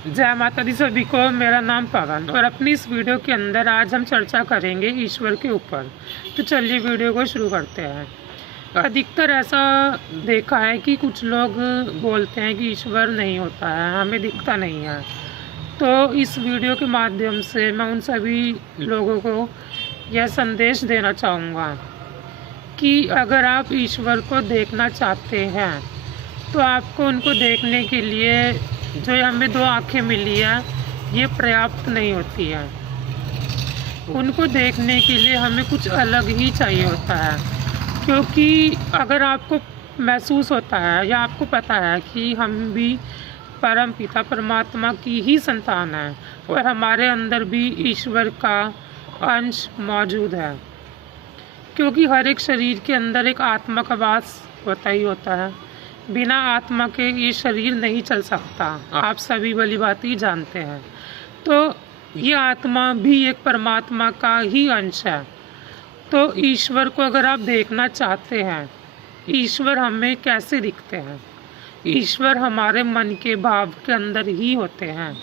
जय माता दी सभी को। मेरा नाम पवन और अपनी इस वीडियो के अंदर आज हम चर्चा करेंगे ईश्वर के ऊपर। तो चलिए वीडियो को शुरू करते हैं। अधिकतर ऐसा देखा है कि कुछ लोग बोलते हैं कि ईश्वर नहीं होता है, हमें दिखता नहीं है। तो इस वीडियो के माध्यम से मैं उन सभी लोगों को यह संदेश देना चाहूँगा कि अगर आप ईश्वर को देखना चाहते हैं तो आपको उनको देखने के लिए जो हमें दो आँखें मिली है ये पर्याप्त नहीं होती है। उनको देखने के लिए हमें कुछ अलग ही चाहिए होता है, क्योंकि अगर आपको महसूस होता है या आपको पता है कि हम भी परम पिता परमात्मा की ही संतान हैं और हमारे अंदर भी ईश्वर का अंश मौजूद है, क्योंकि हर एक शरीर के अंदर एक आत्मा का वास होता ही होता है। बिना आत्मा के ये शरीर नहीं चल सकता, आप सभी भली बात ही जानते हैं। तो ये आत्मा भी एक परमात्मा का ही अंश है। तो ईश्वर को अगर आप देखना चाहते हैं, ईश्वर हमें कैसे दिखते हैं? ईश्वर हमारे मन के भाव के अंदर ही होते हैं।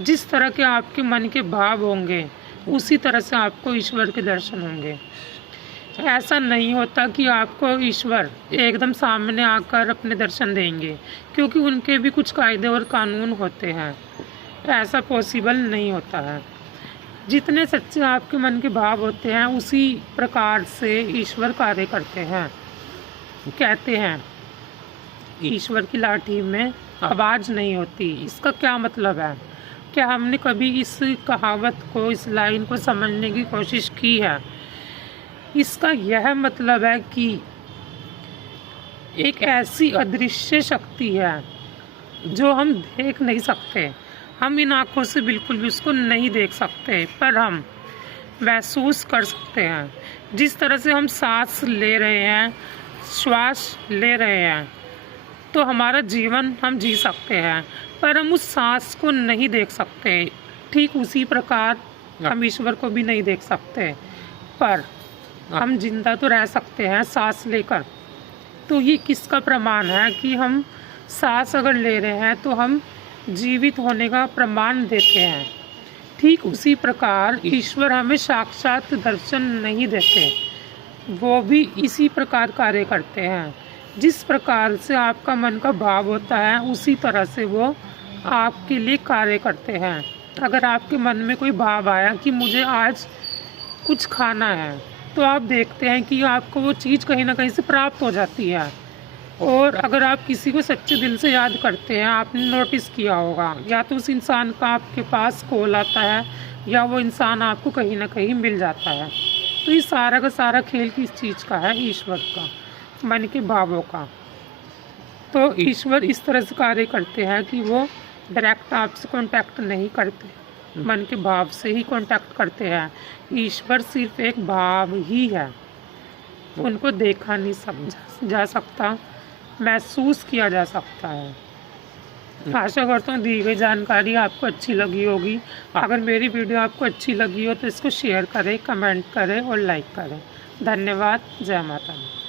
जिस तरह के आपके मन के भाव होंगे उसी तरह से आपको ईश्वर के दर्शन होंगे। ऐसा नहीं होता कि आपको ईश्वर एकदम सामने आकर अपने दर्शन देंगे, क्योंकि उनके भी कुछ कायदे और कानून होते हैं। ऐसा पॉसिबल नहीं होता है। जितने सच्चे आपके मन के भाव होते हैं उसी प्रकार से ईश्वर कार्य करते हैं। कहते हैं ईश्वर की लाठी में आवाज़ नहीं होती। इसका क्या मतलब है? क्या हमने कभी इस कहावत को, इस लाइन को समझने की कोशिश की है? इसका यह मतलब है कि एक ऐसी अदृश्य शक्ति है जो हम देख नहीं सकते। हम इन आँखों से बिल्कुल भी उसको नहीं देख सकते, पर हम महसूस कर सकते हैं। जिस तरह से हम सांस ले रहे हैं, श्वास ले रहे हैं, तो हमारा जीवन हम जी सकते हैं, पर हम उस सांस को नहीं देख सकते। ठीक उसी प्रकार हम ईश्वर को भी नहीं देख सकते, पर हम जिंदा तो रह सकते हैं सांस लेकर। तो ये किसका प्रमाण है कि हम सांस अगर ले रहे हैं तो हम जीवित होने का प्रमाण देते हैं। ठीक उसी प्रकार ईश्वर हमें साक्षात दर्शन नहीं देते, वो भी इसी प्रकार कार्य करते हैं। जिस प्रकार से आपका मन का भाव होता है उसी तरह से वो आपके लिए कार्य करते हैं। अगर आपके मन में कोई भाव आया कि मुझे आज कुछ खाना है, तो आप देखते हैं कि आपको वो चीज़ कहीं ना कहीं से प्राप्त हो जाती है। और अगर आप किसी को सच्चे दिल से याद करते हैं, आपने नोटिस किया होगा, या तो उस इंसान का आपके पास कॉल आता है या वो इंसान आपको कहीं ना कहीं मिल जाता है। तो ये सारा का सारा खेल किस चीज़ का है? ईश्वर का, मन के भावों का। तो ईश्वर इस तरह से कार्य करते हैं कि वो डायरेक्ट आपसे कांटेक्ट नहीं करते, मन के भाव से ही कांटेक्ट करते हैं। ईश्वर सिर्फ एक भाव ही है, उनको देखा नहीं समझा जा सकता, महसूस किया जा सकता है। आशा करता हूँ दी गई जानकारी आपको अच्छी लगी होगी। अगर मेरी वीडियो आपको अच्छी लगी हो तो इसको शेयर करें, कमेंट करें और लाइक करें। धन्यवाद। जय माता दी।